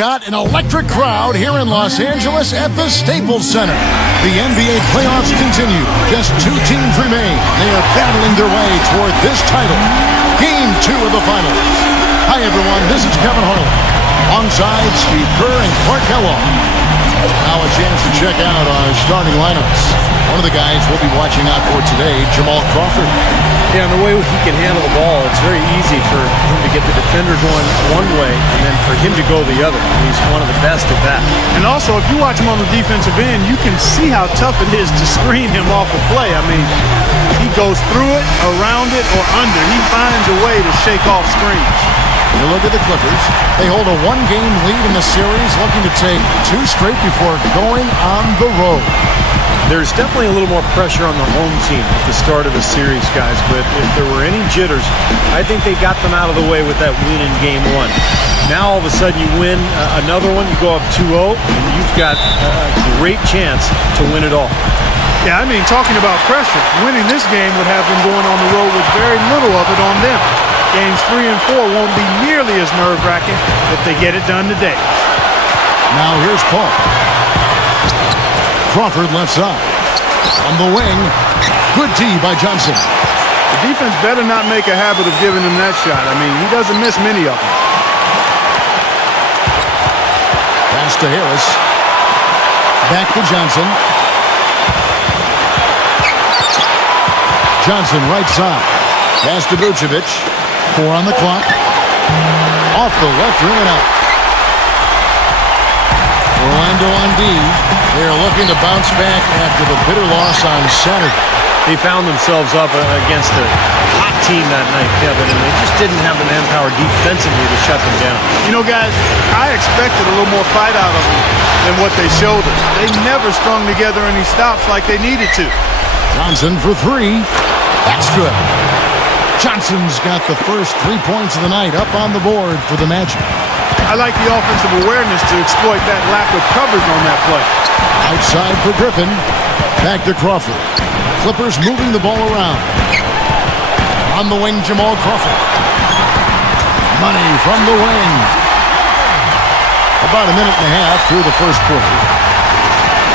got an electric crowd here in Los Angeles at the Staples Center. The NBA playoffs continue. Just 2 teams remain. They are battling their way toward this title. Game 2 of the finals. Hi, everyone. This is Kevin Harlan. Alongside Steve Kerr and Clark Kellogg. Now a chance to check out our starting lineups. One of the guys we'll be watching out for today, Jamal Crawford. Yeah, and the way he can handle the ball, it's very easy for him to get the defender going one way and then for him to go the other. He's one of the best at that. And also, if you watch him on the defensive end, you can see how tough it is to screen him off the play. I mean, he goes through it, around it, or under. He finds a way to shake off screens. You look at the Clippers. They hold a 1-game lead in the series, looking to take 2 straight before going on the road. There's definitely a little more pressure on the home team at the start of the series, guys, but if there were any jitters, I think they got them out of the way with that win in Game 1. Now, all of a sudden, you win another one, you go up 2-0, and you've got a great chance to win it all. Yeah, I mean, talking about pressure, winning this game would have them going on the road with very little of it on them. Games 3 and 4 won't be nearly as nerve-wracking if they get it done today. Now here's Paul. Crawford left side. On the wing. Good D by Johnson. The defense better not make a habit of giving him that shot. I mean, he doesn't miss many of them. Pass to Harris. Back to Johnson. Johnson right side. Pass to Vucevic. 4 on the clock. Off the left rim and out. Orlando on D. They're looking to bounce back after the bitter loss on Saturday. They found themselves up against a hot team that night, Kevin, and they just didn't have the manpower defensively to shut them down. You know, guys, I expected a little more fight out of them than what they showed us. They never strung together any stops like they needed to. Johnson for 3. That's good. Johnson's got the first 3 points of the night up on the board for the Magic. I like the offensive awareness to exploit that lack of coverage on that play. Outside for Griffin. Back to Crawford. Clippers moving the ball around. On the wing, Jamal Crawford. Money from the wing. About a minute and a half through the first quarter.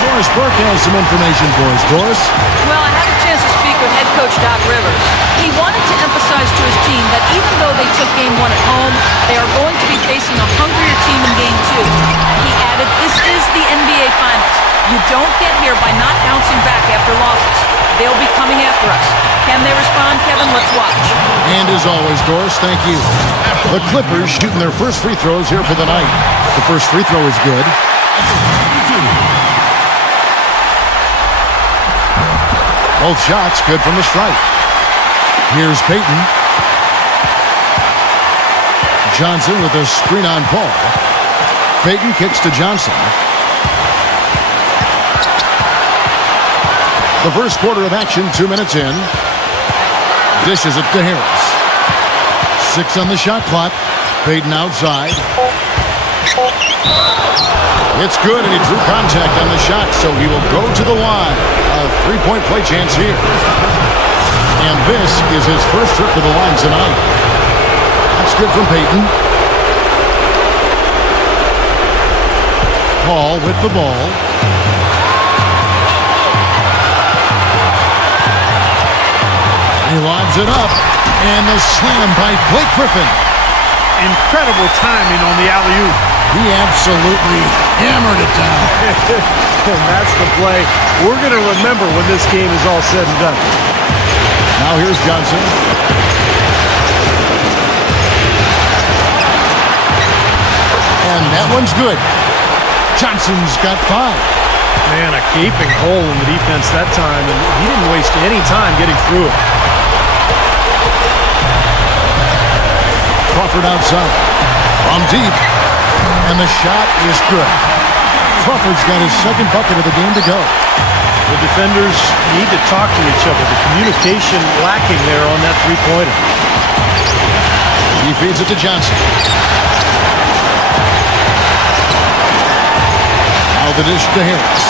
Doris Burke has some information for us. Doris? Well, I had a chance to speak with head coach Doc Rivers. He wanted to emphasize to his team that even though they took Game 1 at home, they are going to be facing a hungrier team in Game 2. He added, this is the NBA Finals. You don't get here by not bouncing back after losses. They'll be coming after us. Can they respond, Kevin? Let's watch. And as always, Doris, thank you. The Clippers shooting their first free throws here for the night. The first free throw is good. Both shots good from the stripe. Here's Payton. Johnson with a screen on Paul. Payton kicks to Johnson. The first quarter of action, 2 minutes in. Dishes it to Harris. 6 on the shot clock. Payton outside. It's good, and he drew contact on the shot, so he will go to the line. A 3-point play chance here. And this is his first trip to the line tonight. That's good from Payton. Paul with the ball. He lobs it up, and the slam by Blake Griffin. Incredible timing on the alley-oop. He absolutely hammered it down. And that's the play we're going to remember when this game is all said and done. Now here's Johnson. And that one's good. Johnson's got 5. Man, a gaping hole in the defense that time, and he didn't waste any time getting through it. Crawford outside. From deep. And the shot is good. Crawford's got his second bucket of the game to go. The defenders need to talk to each other. The communication lacking there on that three-pointer. He feeds it to Johnson. Now the dish to Harris.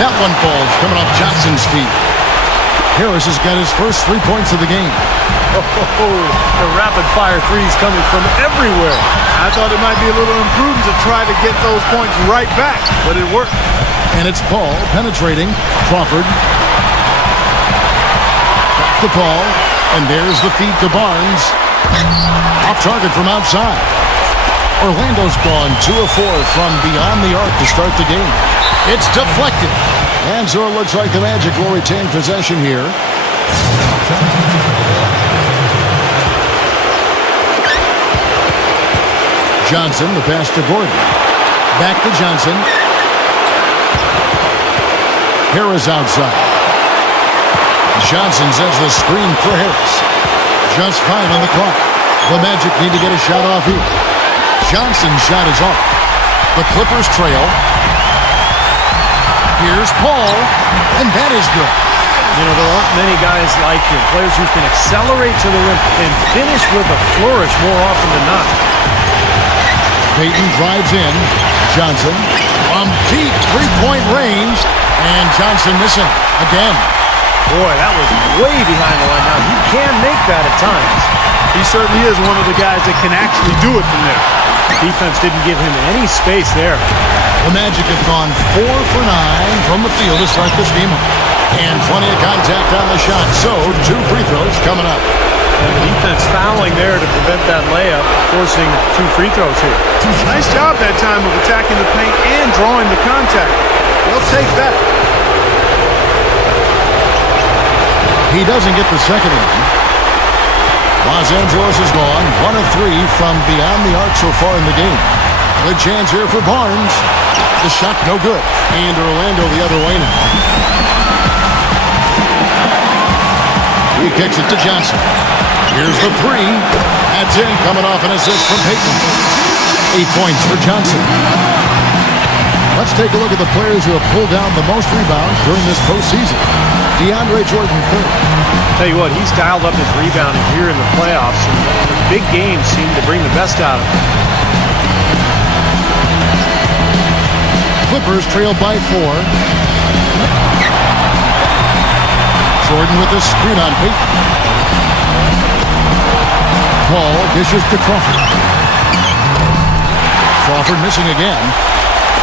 That one falls coming off Johnson's feet. Harris has got his first 3 points of the game. The rapid-fire threes coming from everywhere. I thought it might be a little imprudent to try to get those points right back, but it worked. And it's Paul penetrating Crawford. The ball, and there's the feed to Barnes. Off target from outside. Orlando's gone 2 of 4 from beyond the arc to start the game. It's deflected. And so it looks like the Magic will retain possession here. Johnson, the pass to Gordon. Back to Johnson. Harris outside. Johnson sets the screen for Harris. Just 5 on the clock. The Magic need to get a shot off here. Johnson's shot is off. The Clippers trail. Here's Paul, and that is good. You know, there aren't many guys like him, players who can accelerate to the rim and finish with a flourish more often than not. Payton drives in. Johnson from deep three-point range, and Johnson missing again. Boy, that was way behind the line. Now, he can make that at times. He certainly is one of the guys that can actually do it from there. Defense didn't give him any space there. The Magic have gone 4 for 9 from the field to start this game off. And plenty of contact on the shot, so 2 free throws coming up. And defense fouling there to prevent that layup, forcing 2 free throws here. Nice job that time of attacking the paint and drawing the contact. They'll take that. He doesn't get the second one. Los Angeles is gone 1 of 3 from beyond the arc so far in the game. Good chance here for Barnes. The shot no good. And Orlando the other way now. He kicks it to Johnson. Here's the 3. That's in, coming off an assist from Payton. 8 points for Johnson. Let's take a look at the players who have pulled down the most rebounds during this postseason. DeAndre Jordan third. Tell you what, he's dialed up his rebounding here in the playoffs, and the big games seem to bring the best out of him. Clippers trailed by 4. Jordan with a screen on Payton. Paul dishes to Crawford. Crawford missing again.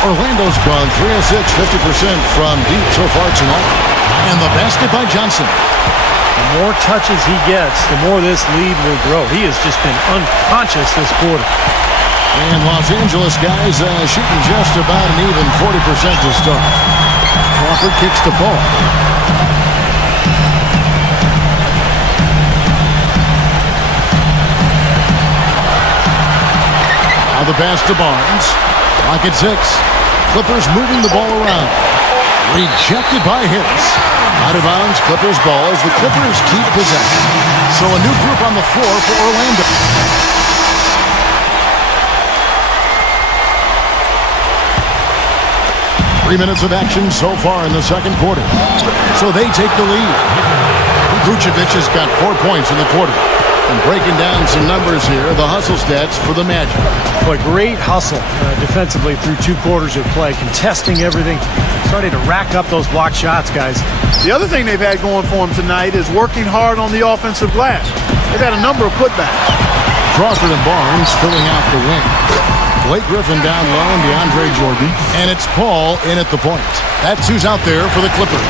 Orlando's gone 3 of 6, 50% from deep so far tonight. And the basket by Johnson. The more touches he gets, the more this lead will grow. He has just been unconscious this quarter. And Los Angeles guys shooting just about an even 40% to start. Crawford kicks to Paul. Now the pass to Barnes. Clock at 6. Clippers moving the ball around. Rejected by Harris. Out of bounds, Clippers ball as the Clippers keep possession. So a new group on the floor for Orlando. Three minutes of action so far in the second quarter. So they take the lead. Vucevic has got 4 points in the quarter. And breaking down some numbers here, the hustle stats for the Magic. But great hustle defensively through 2 quarters of play, contesting everything, starting to rack up those blocked shots, guys. The other thing they've had going for them tonight is working hard on the offensive glass. They've had a number of putbacks. Crawford and Barnes filling out the wing. Blake Griffin down low and DeAndre Jordan. And it's Paul in at the point. That's who's out there for the Clippers.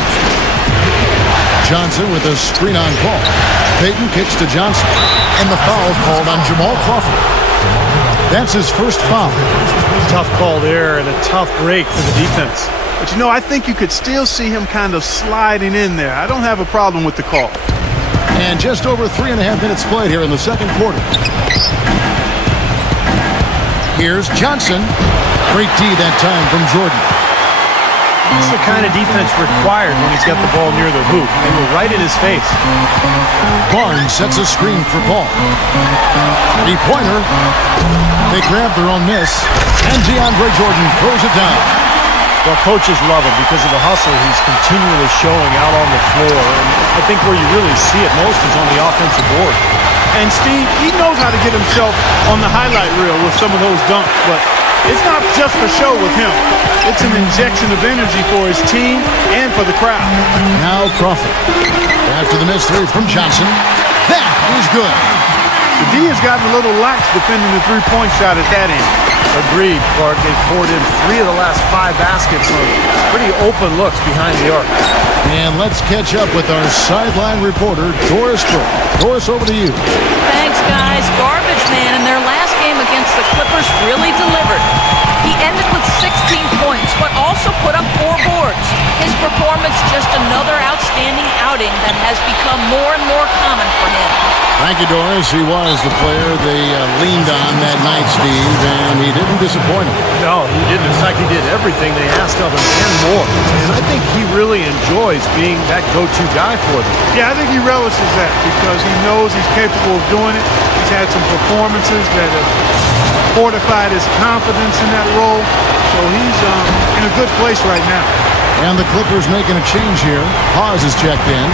Johnson with a screen on Paul. Payton kicks to Johnson. And the foul called on Jamal Crawford. That's his first foul. Tough call there and a tough break for the defense. But you know, I think you could still see him kind of sliding in there. I don't have a problem with the call. And just over 3.5 minutes played here in the second quarter. Here's Johnson. Great D that time from Jordan. That's the kind of defense required when he's got the ball near the hoop. They were right in his face. Barnes sets a screen for Paul. 3-pointer. They grab their own miss. And DeAndre Jordan throws it down. Well, coaches love him because of the hustle he's continually showing out on the floor. And I think where you really see it most is on the offensive board. And Steve, he knows how to get himself on the highlight reel with some of those dunks, but It's not just for show with him. It's an injection of energy for his team and for the crowd. Now Crawford. After the missed three from Johnson. That is good. The D has gotten a little lax defending the three-point shot at that end. Agreed, Clark. They poured in 3 of the last 5 baskets on pretty open looks behind the arc. And let's catch up with our sideline reporter, Doris Burke. Doris, over to you. Thanks, guys. Garbage man in their last game against the Clippers really delivered. He ended with 16 points, but also put up 4 boards. His performance just another outstanding outing that has become more and more common for him. Thank you, Doris. He was the player they leaned on that night, Steve, and he didn't disappoint him. No, he didn't. In fact, he did everything they asked of him and more. And I think he really enjoys being that go-to guy for them. Yeah, I think he relishes that because he knows he's capable of doing it. He's had some performances that have fortified his confidence in that role. So he's in a good place right now. And the Clippers making a change here. Hawes is checked in.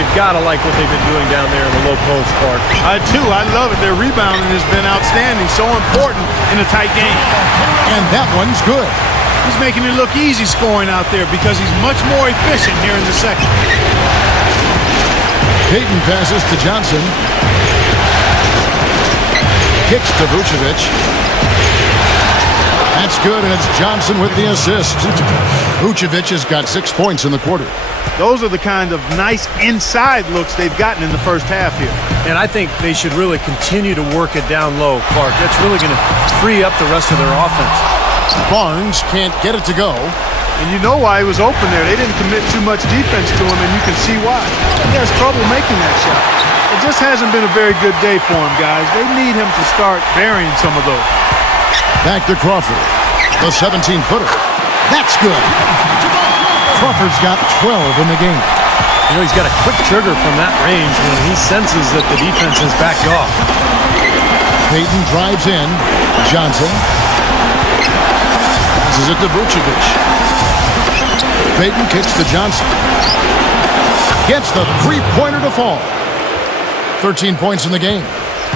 You've got to like what they've been doing down there in the low post, Clark. I do. I love it. Their rebounding has been outstanding. So important in a tight game. And that one's good. He's making it look easy scoring out there because he's much more efficient here in the second. Payton passes to Johnson. Kicks to Vucevic. That's good, and it's Johnson with the assist. Vucevic has got 6 points in the quarter. Those are the kind of nice inside looks they've gotten in the first half here. And I think they should really continue to work it down low, Clark. That's really going to free up the rest of their offense. Barnes can't get it to go. And you know why he was open there. They didn't commit too much defense to him, and you can see why. He has trouble making that shot. It just hasn't been a very good day for him, guys. They need him to start burying some of those. Back to Crawford. The 17-footer. That's good. Crawford's got 12 in the game. You know, he's got a quick trigger from that range when he senses that the defense has backed off. Payton drives in. Johnson. Passes it to Vucevic. Payton kicks to Johnson. Gets the three-pointer to fall. 13 points in the game.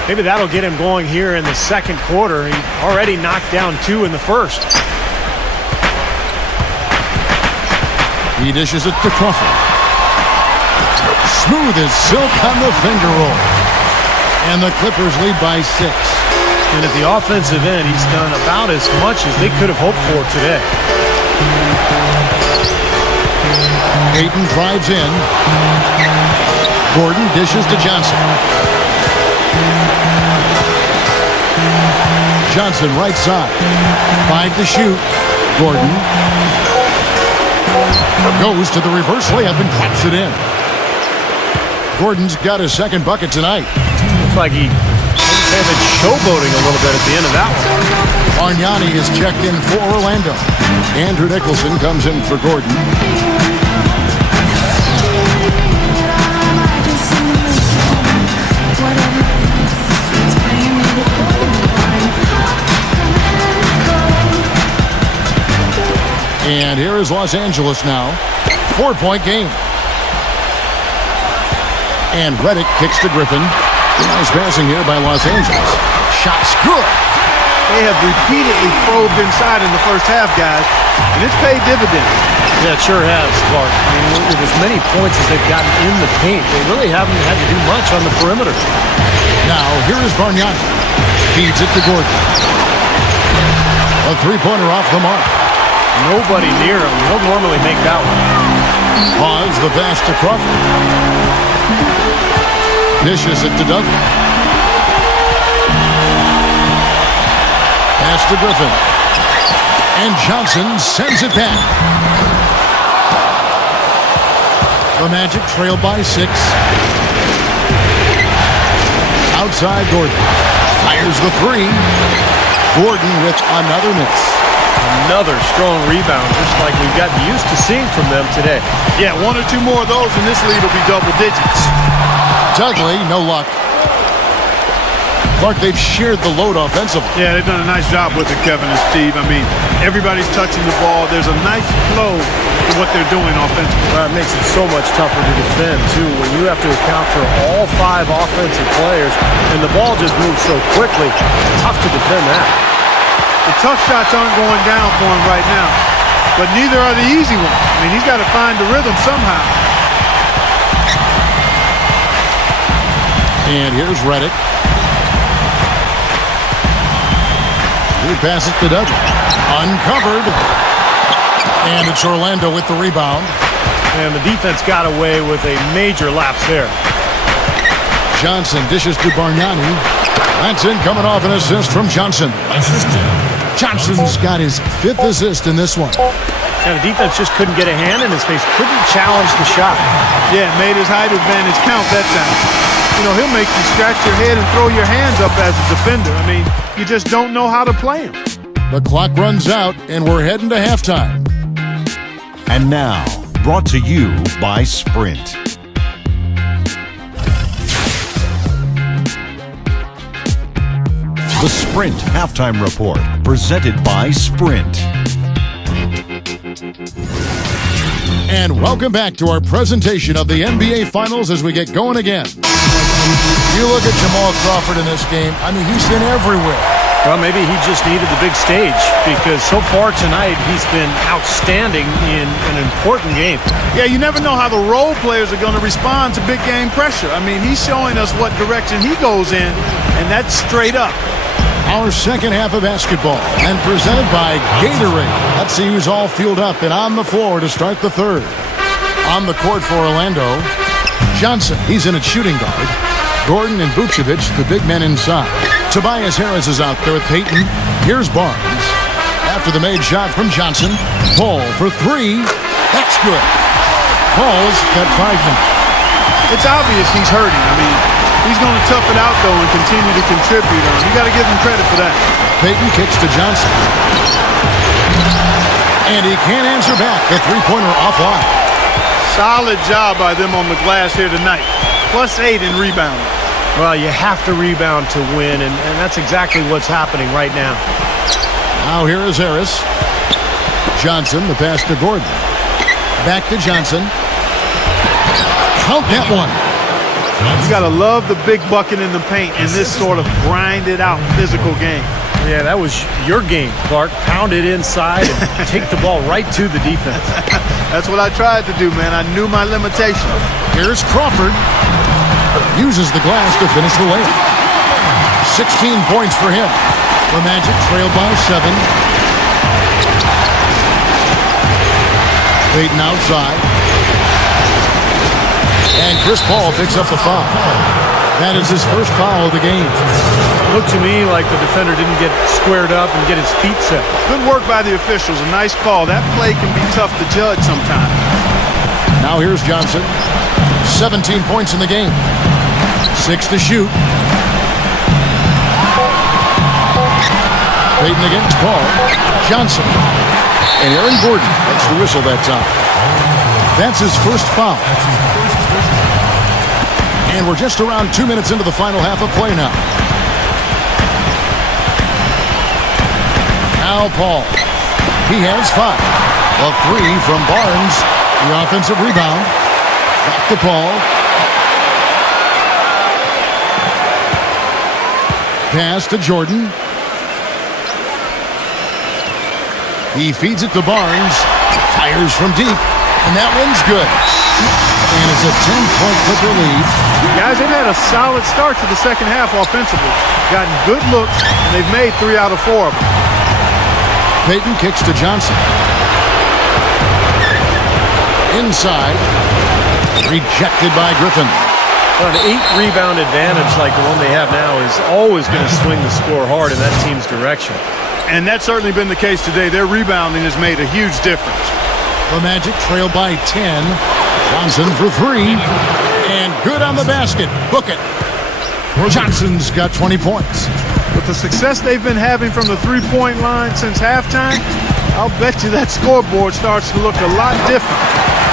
Maybe that'll get him going here in the second quarter. He already knocked down 2 in the first. He dishes it to Crawford. Smooth as silk on the finger roll. And the Clippers lead by 6. And at the offensive end, he's done about as much as they could have hoped for today. Payton drives in. Gordon dishes to Johnson. Johnson right side. 5 to shoot. Gordon goes to the reverse layup and claps it in. Gordon's got his second bucket tonight. Looks like he may have been showboating a little bit at the end of that one. Bargnani is checked in for Orlando. Andrew Nicholson comes in for Gordon. And here is Los Angeles now. 4-point game. And Redick kicks to Griffin. Nice passing here by Los Angeles. Shot's good. They have repeatedly probed inside in the first half, guys, and it's paid dividends. Yeah, it sure has, Clark. I mean, with as many points as they've gotten in the paint, they really haven't had to do much on the perimeter. Now, here is Bargnani. Feeds it to Gordon. A three-pointer off the mark. Nobody near him. He'll normally make that one. Pause the pass to Crawford. Dishes it to Douglas. Pass to Griffin. And Johnson sends it back. The Magic trail by 6. Outside Gordon. Fires the 3. Gordon with another miss. Another strong rebound, just like we've gotten used to seeing from them today. Yeah, 1 or 2 more of those, and this lead will be double digits. Dudley, no luck. Clark, they've shared the load offensively. Yeah, they've done a nice job with it, Kevin and Steve. I mean, everybody's touching the ball. There's a nice flow to what they're doing offensively. It makes it so much tougher to defend, too, when you have to account for all 5 offensive players, and the ball just moves so quickly. Tough to defend that. The tough shots aren't going down for him right now, but neither are the easy ones. I mean, he's got to find the rhythm somehow. And here's Reddick. He passes to Dudley. Uncovered. And it's Orlando with the rebound. And the defense got away with a major lapse there. Johnson dishes to Bargnani. That's in, coming off an assist from Johnson. Johnson's got his 5th assist in this one. And the defense just couldn't get a hand in his face. Couldn't challenge the shot. Yeah, made his height advantage count that time. You know, he'll make you scratch your head and throw your hands up as a defender. I mean, you just don't know how to play him. The clock runs out, and we're heading to halftime. And now, brought to you by Sprint. The Sprint Halftime Report, presented by Sprint. And welcome back to our presentation of the NBA Finals as we get going again. You look at Jamal Crawford in this game, I mean, he's been everywhere. Well, maybe he just needed the big stage because so far tonight he's been outstanding in an important game. Yeah, you never know how the role players are going to respond to big game pressure. I mean, he's showing us what direction he goes in, and that's straight up. Our second half of basketball, and presented by Gatorade. Let's see who's all fueled up and on the floor to start the third. On the court for Orlando, Johnson, he's in at shooting guard. Gordon and Vucevic, the big men inside. Tobias Harris is out there with Payton. Here's Barnes. After the made shot from Johnson, Paul for 3. That's good. Paul's got 5 minutes. It's obvious he's hurting. I mean, he's going to tough it out, though, and continue to contribute. You got to give him credit for that. Payton kicks to Johnson. And he can't answer back. The three-pointer offline. Solid job by them on the glass here tonight. +8 in rebounding. Well, you have to rebound to win, and that's exactly what's happening right now. Now here is Harris. Johnson, the pass to Gordon. Back to Johnson. Count that one. You got to love the big bucket in the paint in this sort of grinded-out physical game. Yeah, that was your game, Clark. Pound it inside and take the ball right to the defense. That's what I tried to do, man. I knew my limitations. Here's Crawford. Uses the glass to finish the layup. 16 points for him. The Magic trailed by 7. Payton outside. And Chris Paul picks up the foul. That is his first foul of the game. Looked to me like the defender didn't get squared up and get his feet set. Good work by the officials. A nice call. That play can be tough to judge sometimes. Now here's Johnson. 17 points in the game. 6 to shoot. Payton against Paul. Johnson. And Aaron Gordon gets the whistle that time. That's his first foul. And we're just around 2 minutes into the final half of play now. Now Paul. He has 5. A 3 from Barnes. The offensive rebound. Back to Paul. Pass to Jordan. He feeds it to Barnes. Fires from deep. And that one's good. And it's a 10-point Clipper lead. Guys, they've had a solid start to the second half offensively. Gotten good looks, and they've made 3 out of 4 of them. Payton kicks to Johnson. Inside. Rejected by Griffin. Well, an 8-rebound advantage like the one they have now is always going to swing the score hard in that team's direction. And that's certainly been the case today. Their rebounding has made a huge difference. The Magic trail by 10. Johnson for 3. And good on the basket. Book it. Johnson's got 20 points. With the success they've been having from the three-point line since halftime, I'll bet you that scoreboard starts to look a lot different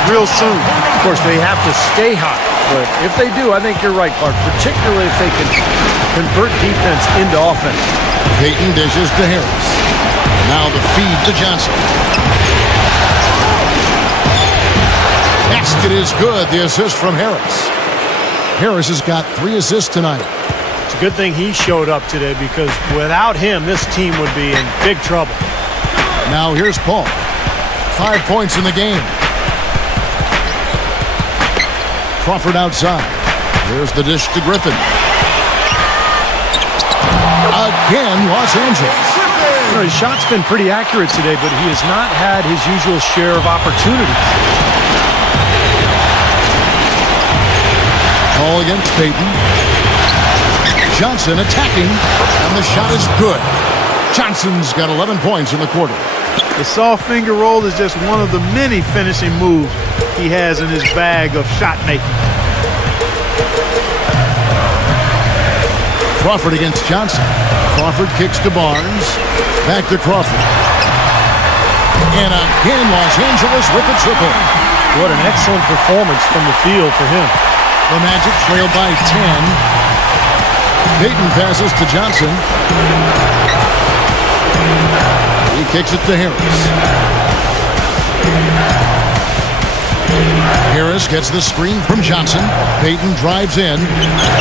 real soon. Of course, they have to stay hot. But if they do, I think you're right, Clark, particularly if they can convert defense into offense. Payton dishes to Harris. Now the feed to Johnson. Basket is good. The assist from Harris. Harris has got 3 assists tonight. It's a good thing he showed up today, because without him, this team would be in big trouble. Now here's Paul. 5 points in the game. Crawford outside. Here's the dish to Griffin. Again, Los Angeles. His shot's been pretty accurate today, but he has not had his usual share of opportunities. Ball against Payton. Johnson attacking, and the shot is good. Johnson's got 11 points in the quarter. The soft finger roll is just one of the many finishing moves he has in his bag of shot making. Crawford against Johnson. Crawford kicks to Barnes. Back to Crawford. And again, Los Angeles with the triple. What an excellent performance from the field for him. The Magic trail by 10. Payton passes to Johnson. He kicks it to Harris. Harris gets the screen from Johnson. Payton drives in.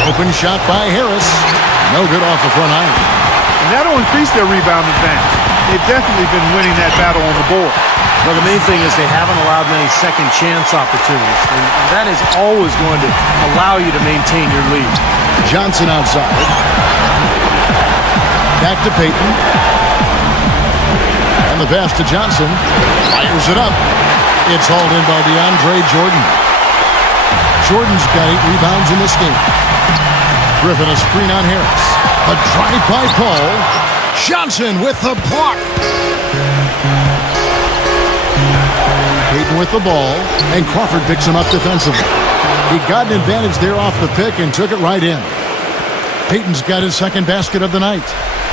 Open shot by Harris. No good off the front iron. And that'll increase their rebound advantage. They've definitely been winning that battle on the board. Well, the main thing is they haven't allowed many second chance opportunities, and that is always going to allow you to maintain your lead. Johnson outside. Back to Payton. And the pass to Johnson. Fires it up. It's hauled in by DeAndre Jordan. Jordan's got 8 rebounds in this game. Griffin a screen on Harris. A drive by Paul. Johnson with the block. Payton with the ball, and Crawford picks him up defensively. He got an advantage there off the pick and took it right in. Payton's got his second basket of the night.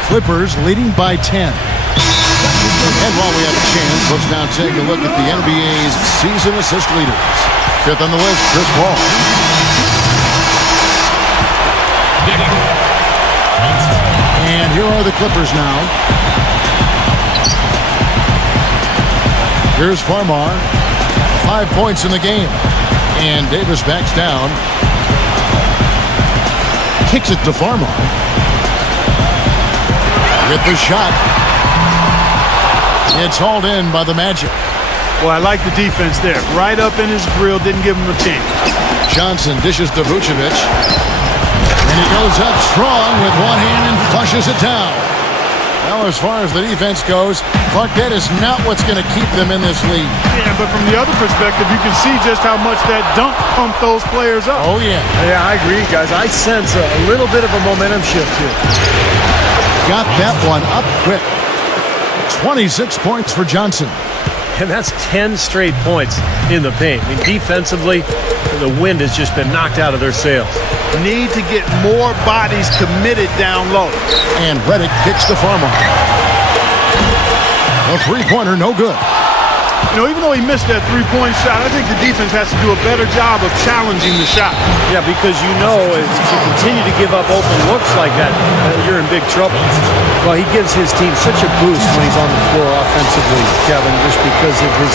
Clippers leading by 10. And while we have a chance, let's now take a look at the NBA's season assist leaders. 5th on the list, Chris Paul. And here are the Clippers now. Here's Farmar. 5 points in the game. And Davis backs down. Kicks it to Farmar. With the shot. It's hauled in by the Magic. Well, I like the defense there. Right up in his grill, didn't give him a chance. Johnson dishes to Vucevic. And he goes up strong with one hand and flushes it down. Now, as far as the defense goes, Clark, that is not what's going to keep them in this league. Yeah, but from the other perspective, you can see just how much that dunk pumped those players up. Oh, yeah. Yeah, I agree, guys. I sense a little bit of a momentum shift here. Got that one up quick. 26 points for Johnson. And that's 10 straight points in the paint. I mean, defensively, the wind has just been knocked out of their sails. Need to get more bodies committed down low. And Redick kicks to Farmar. A three-pointer, no good. You know, even though he missed that three-point shot, I think the defense has to do a better job of challenging the shot. Yeah, because you know if you continue to give up open looks like that, you're in big trouble. Well, he gives his team such a boost when he's on the floor offensively, Kevin, just because of his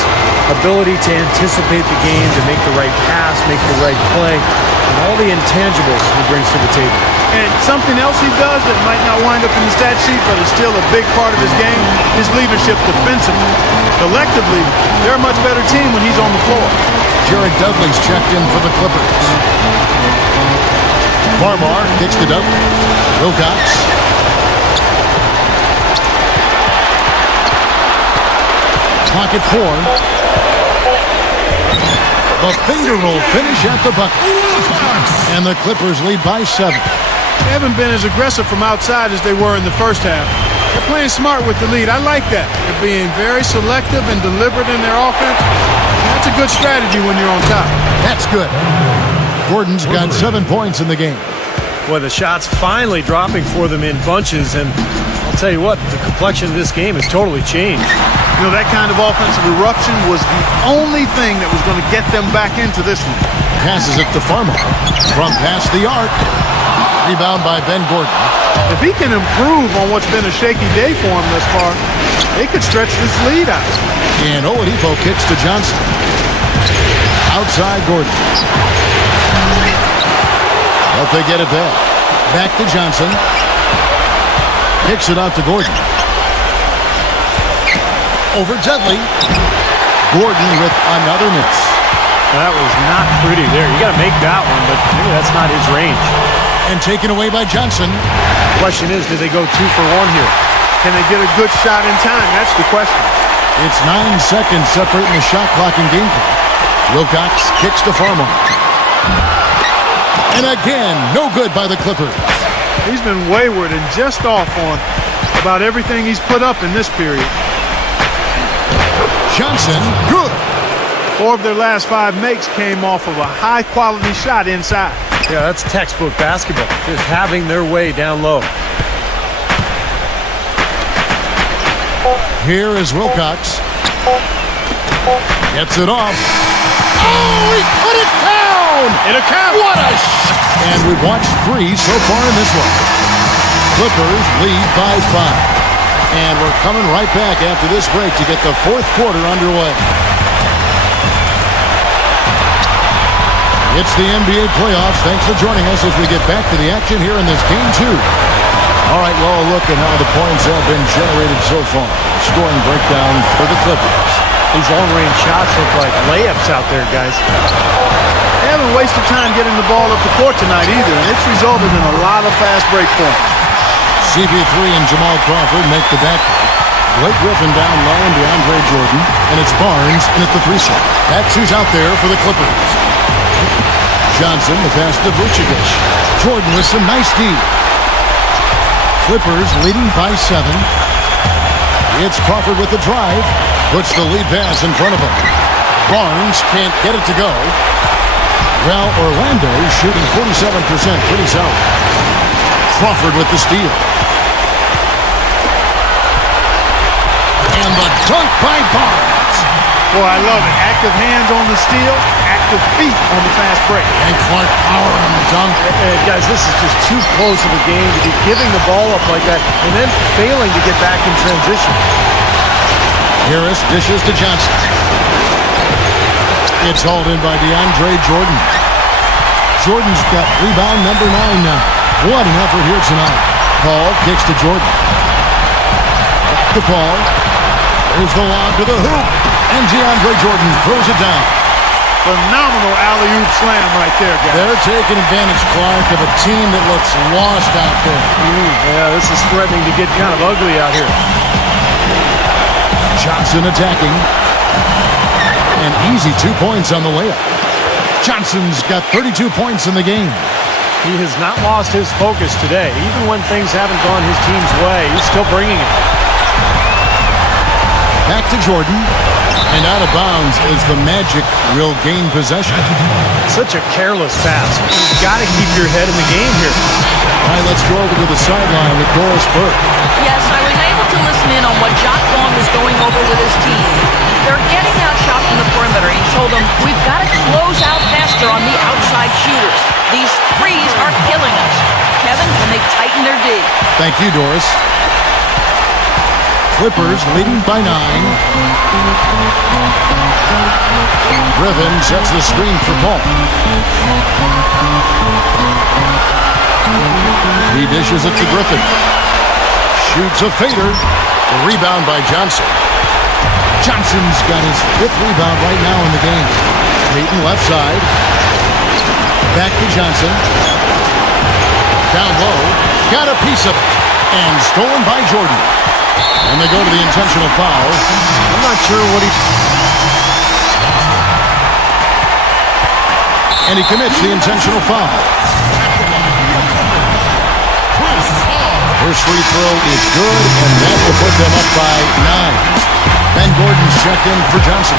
ability to anticipate the game, to make the right pass, make the right play, and all the intangibles he brings to the table. And something else he does that might not wind up in the stat sheet, but is still a big part of his game, is leadership defensively. Collectively, they're a much better team when he's on the floor. Jared Dudley's checked in for the Clippers. Farmar kicks to Dudley. Wilcox. Clock at 4. The finger roll finish at the bucket. And the Clippers lead by 7. They haven't been as aggressive from outside as they were in the first half. They're playing smart with the lead. I like that. They're being very selective and deliberate in their offense. That's a good strategy when you're on top. That's good. Gordon's got 7 points in the game. Boy, the shots finally dropping for them in bunches, and I'll tell you what, the complexion of this game has totally changed. You know, that kind of offensive eruption was the only thing that was going to get them back into this one. Passes it to Farmar. From past the arc. Rebound by Ben Gordon. If he can improve on what's been a shaky day for him thus far, they could stretch this lead out. And Oladipo kicks to Johnson. Outside Gordon. But they get it back. Back to Johnson. Kicks it out to Gordon. Over Dudley. Gordon with another miss. That was not pretty there. You got to make that one, but maybe that's not his range. And taken away by Johnson. Question is, do they go 2 for 1 here? Can they get a good shot in time? That's the question. It's 9 seconds separating the shot clock and game clock. Wilcox kicks to Farmer. And again, no good by the Clippers. He's been wayward and just off on about everything he's put up in this period. Johnson, good. 4 of their last 5 makes came off of a high-quality shot inside. Yeah, that's textbook basketball. Just having their way down low. Here is Wilcox. Gets it off. Oh, he put it down! It'll count! What a shot! And we've watched 3 so far in this one. Clippers lead by 5. And we're coming right back after this break to get the 4th quarter underway. It's the NBA playoffs. Thanks for joining us as we get back to the action here in this game 2. All right, well, look at how the points have been generated so far. Scoring breakdown for the Clippers. These long-range shots look like layups out there, guys. They haven't wasted time getting the ball up the court tonight either, and it's resulted in a lot of fast break points. CP3 and Jamal Crawford make the backcourt. Blake Griffin down low and DeAndre Jordan. And it's Barnes in at the 3 slot. That's who's out there for the Clippers. Johnson, the pass to Vucevic. Jordan with some nice D. Clippers leading by 7. It's Crawford with the drive. Puts the lead pass in front of him. Barnes can't get it to go. Well, Orlando shooting 47%, pretty solid. Crawford with the steal. And the dunk by Barnes. Boy, I love it. Active hands on the steal, active feet on the fast break. And Clark power on the dunk. Guys, this is just too close of a game to be giving the ball up like that and then failing to get back in transition. Harris dishes to Johnson. It's hauled in by DeAndre Jordan. Jordan's got rebound number 9 now. What an effort here tonight. Paul kicks to Jordan. To Paul. There's the lob to the hoop. And DeAndre Jordan throws it down. Phenomenal alley-oop slam right there, guys. They're taking advantage, Clark, of a team that looks lost out there. Yeah, this is threatening to get kind of ugly out here. Johnson attacking. And easy 2 points on the layup. Johnson's got 32 points in the game. He has not lost his focus today. Even when things haven't gone his team's way, he's still bringing it. Back to Jordan. And out of bounds is the Magic will gain possession. Such a careless pass. You've got to keep your head in the game here. All right, let's go over to the sideline with Doris Burke. Yes, I was able to listen in on what Jacques Vaughn was going over with his team. They're getting outshot from the perimeter. He told them, we've got to close out faster on the outside shooters. These threes are killing us. Kevin, can they tighten their D? Thank you, Doris. Clippers leading by 9. Griffin sets the screen for Paul. He dishes it to Griffin. Shoots a fader. The rebound by Johnson. Johnson's got his 5th rebound right now in the game. Peyton left side. Back to Johnson. Down low. Got a piece of it. And stolen by Jordan. And they go to the intentional foul. I'm not sure what he... And he commits the intentional foul. First free throw is good, and that will put them up by 9. Ben Gordon's checked in for Johnson.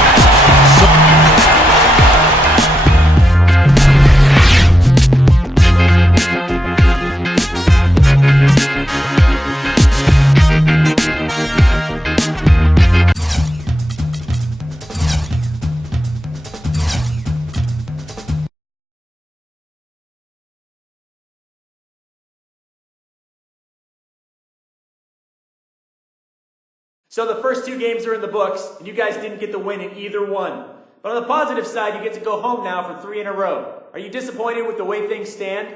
So the first 2 games are in the books, and you guys didn't get the win in either one. But on the positive side, you get to go home now for 3 in a row. Are you disappointed with the way things stand?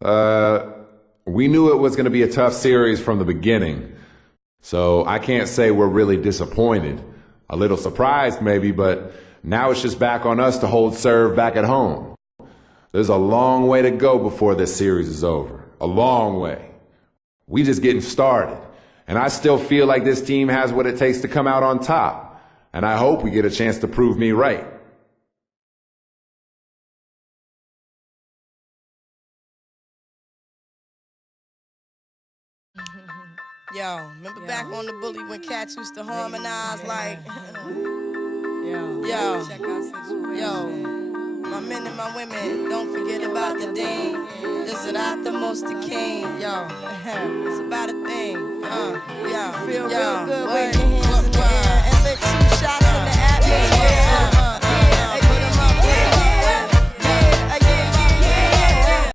We knew it was going to be a tough series from the beginning, so I can't say we're really disappointed. A little surprised maybe, but now it's just back on us to hold serve back at home. There's a long way to go before this series is over. A long way. We just getting started, and I still feel like this team has what it takes to come out on top, and I hope we get a chance to prove me right. Yo, remember back on the bully when cats used to harmonize like, yo, my men and my women, don't forget about the dean. This is not the most the king, yo. It's about a thing, yo. Feel real good with your hands.